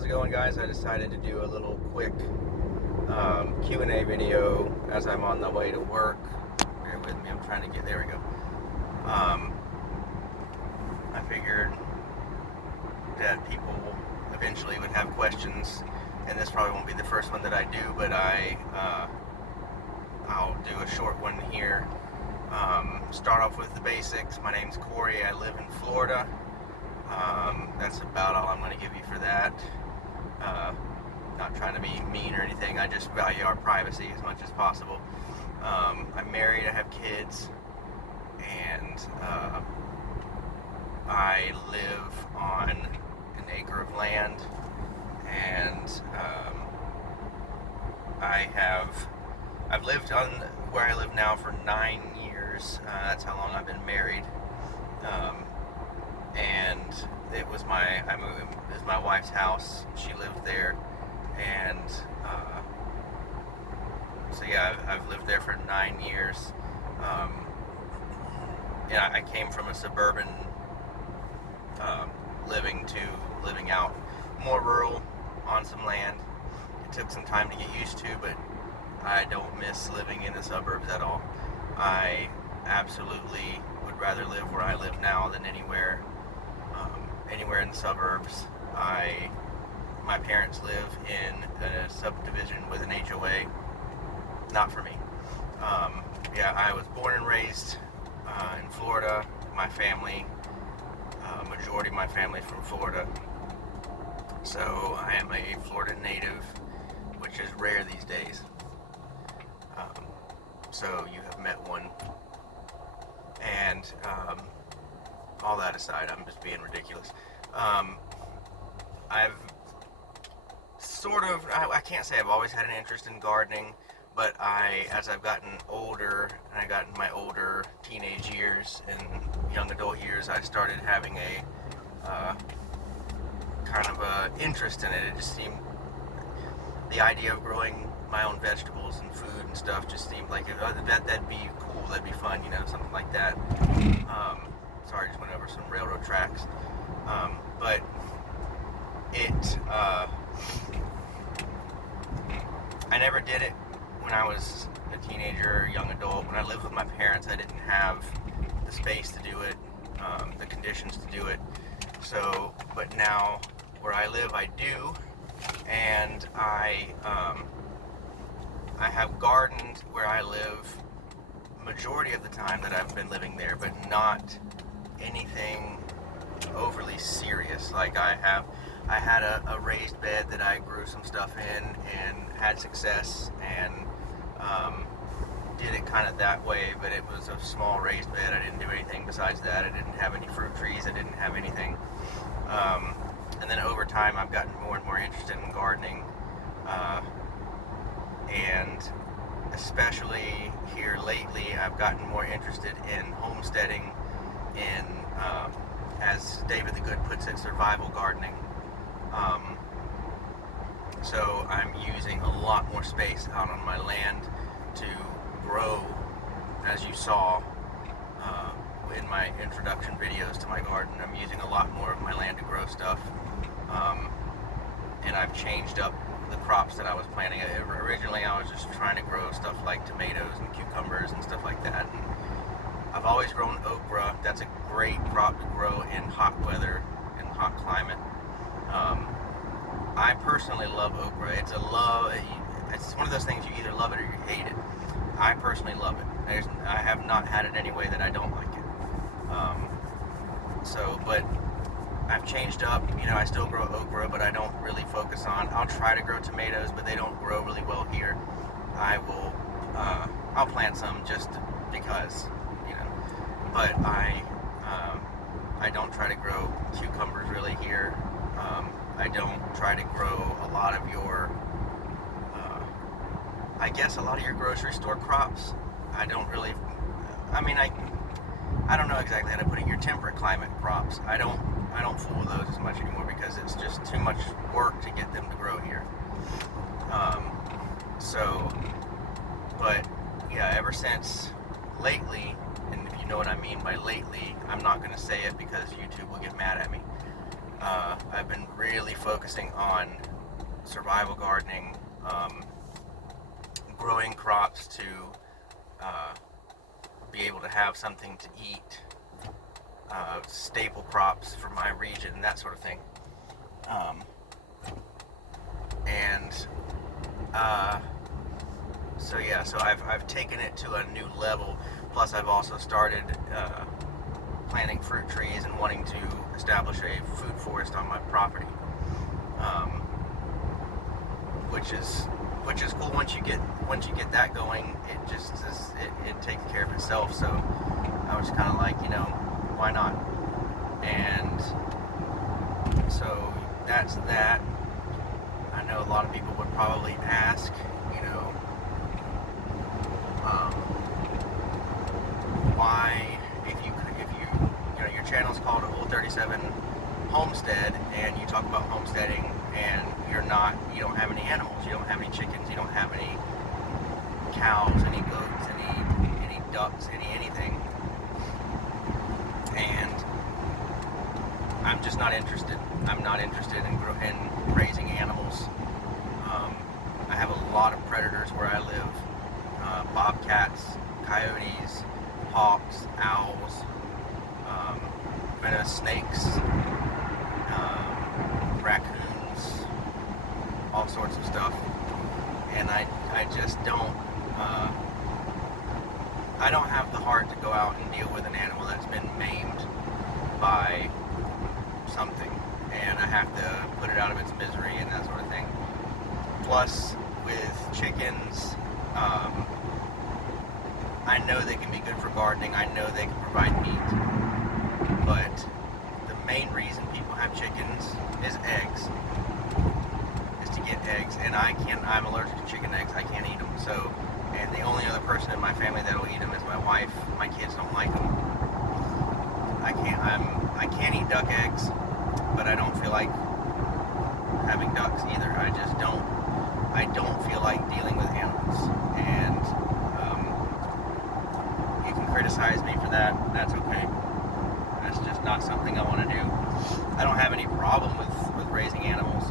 How's it going, guys? I decided to do a little quick Q&A video as I'm on the way to work. Bear with me, I'm trying to get, there we go. I figured that people eventually would have questions, and this probably won't be the first one that I do, but I'll do a short one here. Start off with the basics. My name's Corey. I live in Florida. That's about all I'm going to give you for that. Not trying to be mean or anything. I just value our privacy as much as possible. I'm married. I have kids, and I live on an acre of land, and I've lived on where I live now for 9 years. That's how long I've been married. And it was my wife's house. She lived there, and so yeah, I've lived there for 9 years. Yeah, I came from a suburban living to living out more rural on some land. It took some time to get used to, but I don't miss living in the suburbs at all. I absolutely would rather live where I live now than anywhere in the suburbs. My parents live in a subdivision with an HOA. Not for me. Yeah, I was born and raised in Florida. My family, majority of my family is from Florida. So I am a Florida native, which is rare these days. So you have met one. And all that aside, I'm just being ridiculous. I've I can't say I've always had an interest in gardening, but as I've gotten older, and I got in my older teenage years and young adult years, I started having a kind of a interest in it. It just seemed, the idea of growing my own vegetables and food and stuff just seemed like that'd be cool, that'd be fun, something like that. Sorry, I just went over some railroad tracks. But I never did it when I was a teenager or young adult. When I lived with my parents, I didn't have the space to do it, the conditions to do it. So, but now where I live, I do, and I have gardened where I live majority of the time that I've been living there, but not anything overly serious. Like I had a raised bed that I grew some stuff in and had success, and did it kind of that way, but it was a small raised bed. I didn't do anything besides that. I didn't have any fruit trees. I didn't have anything. And then over time, I've gotten more and more interested in gardening, and especially here lately, I've gotten more interested in homesteading, in as David the Good puts it, survival gardening. So I'm using a lot more space out on my land to grow, as you saw in my introduction videos to my garden. I'm using a lot more of my land to grow stuff, and I've changed up the crops that I was planting. Originally I was just trying to grow stuff like tomatoes and cucumbers and stuff like that. And I've always grown okra. That's a great crop to grow in hot weather, in hot climate. I personally love okra. It's one of those things, you either love it or you hate it. I personally love it. I have not had it any way that I don't like it. But I've changed up. I still grow okra, but I don't really focus on. I'll try to grow tomatoes, but they don't grow really well here. I'll plant some just because, but I don't try to grow cucumbers really here. I don't try to grow a lot of your, a lot of your grocery store crops. I don't really, I don't know exactly how to put it. Your temperate climate crops, I don't fool with those as much anymore because it's just too much work to get them to grow here. But yeah, ever since lately, and if you know what I mean by lately, I'm not going to say it because YouTube will get mad at me. I've been really focused focusing on survival gardening, growing crops to be able to have something to eat, staple crops for my region, that sort of thing. So I've taken it to a new level. Plus, I've also started planting fruit trees and wanting to establish a food forest on my property, which is cool. Once you get that going, it takes care of itself. So I was kind of like, why not? And so that's that. I know a lot of people would probably ask, why, if you your channel's called Old 37 Homestead, and you talk about homesteading, and you don't have any animals, you don't have any chickens, you don't have any cows, any goats, any ducks, anything, and I'm just not interested. I'm not interested in raising animals. I have a lot of predators where I live: bobcats, coyotes, hawks, owls, venomous snakes, raccoons, all sorts of stuff. And I just don't. I don't have the heart to go out and deal with an animal that's been maimed by something, and I have to put it out of its misery and that sort of thing. Plus, with chickens, I know they can be good for gardening. I know they can provide meat, but the main reason people have chickens is eggs. Is to get eggs, and I'm allergic to chicken eggs. I can't eat them. So, and the only other person in my family that will eat them is my wife. My kids don't like them. I can't eat duck eggs, but I don't feel like having ducks either. I don't feel like dealing with animals, and you can criticize me for that. That's okay. That's just not something I want to do. I don't have any problem with raising animals.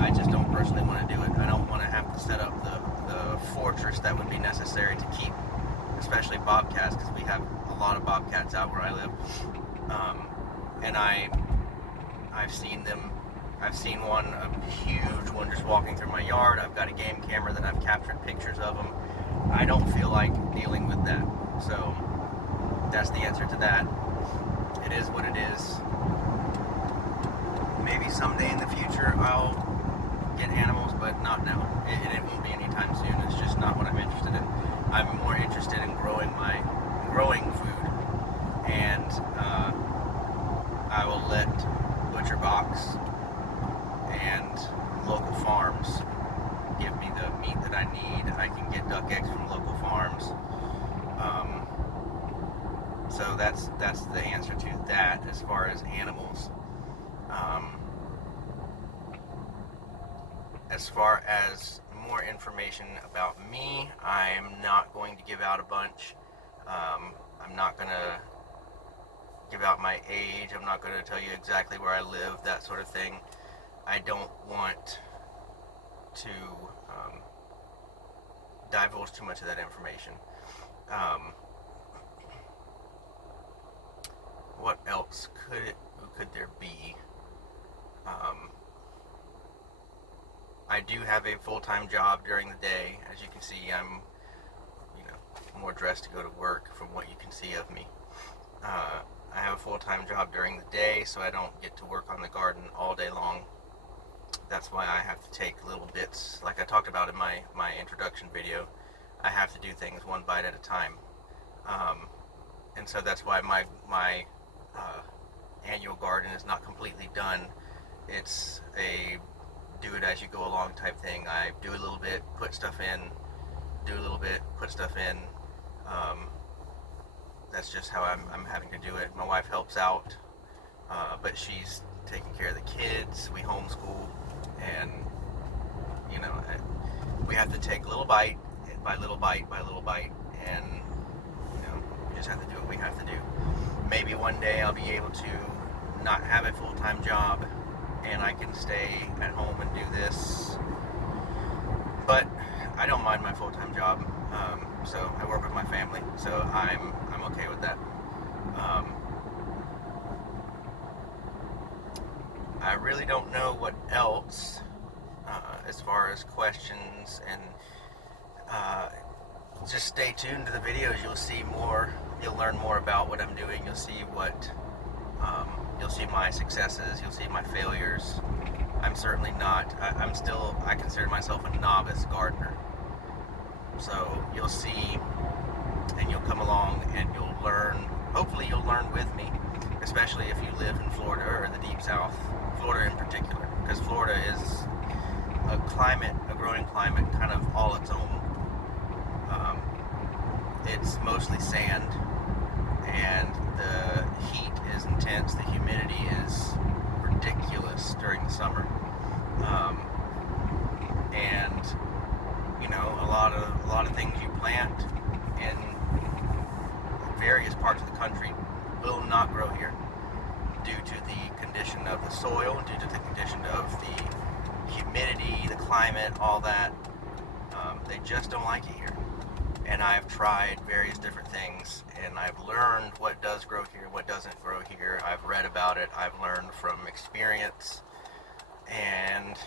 I just don't personally want to do it. I don't want to have to set up the fortress that would be necessary to keep, especially bobcats, because we have a lot of bobcats out where I live. And I've seen them. I've seen a huge one just walking through my yard. I've got a game camera that I've captured pictures of them. I don't feel like dealing with that. So that's the answer to that. It is what it is. Maybe someday in the future I'll get animals, but not now. It won't be anytime soon. It's just not what I'm interested in. I'm more interested in growing food, and I will let Butcher Box and local farms give me the meat that I need. I can get duck eggs from local farms. So that's the answer to that as far as animals. As far as more information about me, I'm not going to give out a bunch. I'm not going to give out my age. I'm not going to tell you exactly where I live, that sort of thing. I don't want to divulge too much of that information. What else could there be? I do have a full-time job during the day. As you can see, I'm more dressed to go to work from what you can see of me. I have a full-time job during the day, so I don't get to work on the garden all day long. That's why I have to take little bits, like I talked about in my introduction video. I have to do things one bite at a time. And so that's why my annual garden is not completely done. It's a do it as you go along type thing. I do a little bit, put stuff in, do a little bit, put stuff in. That's just how I'm having to do it. My wife helps out, but she's taking care of the kids. We homeschool, and we have to take little bite by little bite by little bite, and we just have to do what we have to do. Maybe one day I'll be able to not have a full-time job and I can stay at home and do this. But I don't mind my full-time job, so I work with my family, so I'm okay with that. I really don't know what else as far as questions, and just stay tuned to the videos. You'll see more. You'll learn more about what I'm doing. You'll see you'll see my successes. You'll see my failures. I'm certainly not. I consider myself a novice gardener. So you'll see, and you'll come along, and you'll learn. Hopefully, you'll learn with me, especially if you live in Florida or the Deep South, Florida in particular, because Florida is a growing climate, kind of all its own. It's mostly sand, and the heat is intense. The humidity is ridiculous during the summer, and a lot of things you plant in various parts of the country will not grow here due to the condition of the soil, due to the condition of the humidity, the climate, all that. They just don't like it here. And I've tried various different things, and I've learned what does grow here, what doesn't grow here. I've read about it. I've learned from experience. And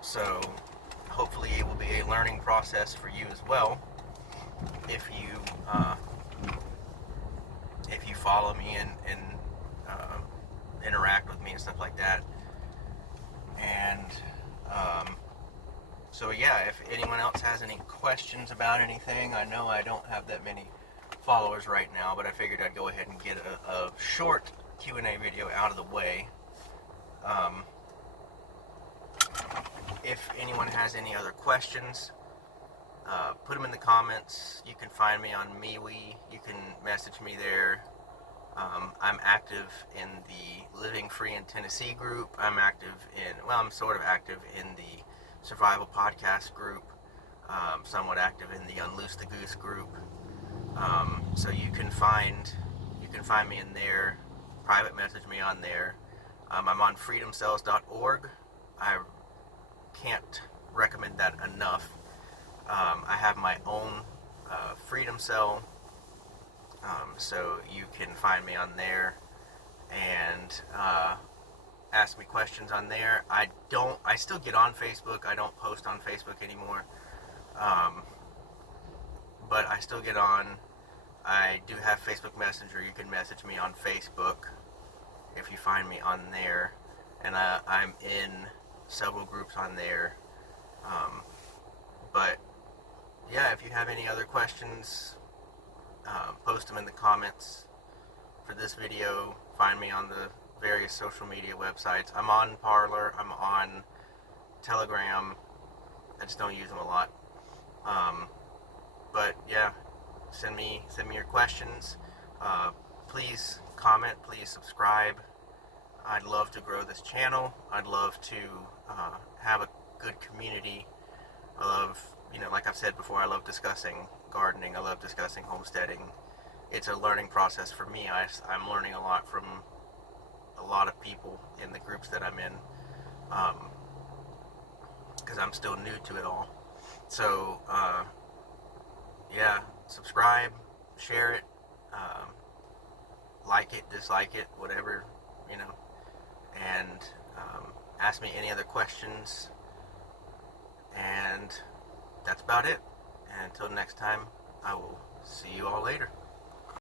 so hopefully it will be a learning process for you as well if you follow me and interact with me and stuff like that. And so yeah, if anyone else has any questions about anything, I know I don't have that many followers right now, but I figured I'd go ahead and get a short Q&A video out of the way. If anyone has any other questions, put them in the comments. You can find me on MeWe. You can message me there. I'm active in the Living Free in Tennessee group. I'm sort of active in the Survival Podcast group. Somewhat active in the Unloose the Goose group. So you can find me in there. Private message me on there. I'm on freedomcells.org. I can't recommend that enough. I have my own Freedom Cell, so you can find me on there and ask me questions on there. I still get on Facebook. I don't post on Facebook anymore, but I still get on. I do have Facebook Messenger. You can message me on Facebook if you find me on there, and I'm in several groups on there. But yeah, if you have any other questions, post them in the comments for this video. Find me on the various social media websites. I'm on Parler. I'm on Telegram. I just don't use them a lot. But yeah, send me your questions. Please comment. Please subscribe. I'd love to grow this channel. I'd love to have a good community. I love, like I've said before, I love discussing gardening. I love discussing homesteading. It's a learning process for me. I'm learning a lot from a lot of people in the groups that I'm in, because I'm still new to it all. So, yeah, subscribe, share it, like it, dislike it, whatever, and ask me any other questions. And that's about it. And until next time, I will see you all later.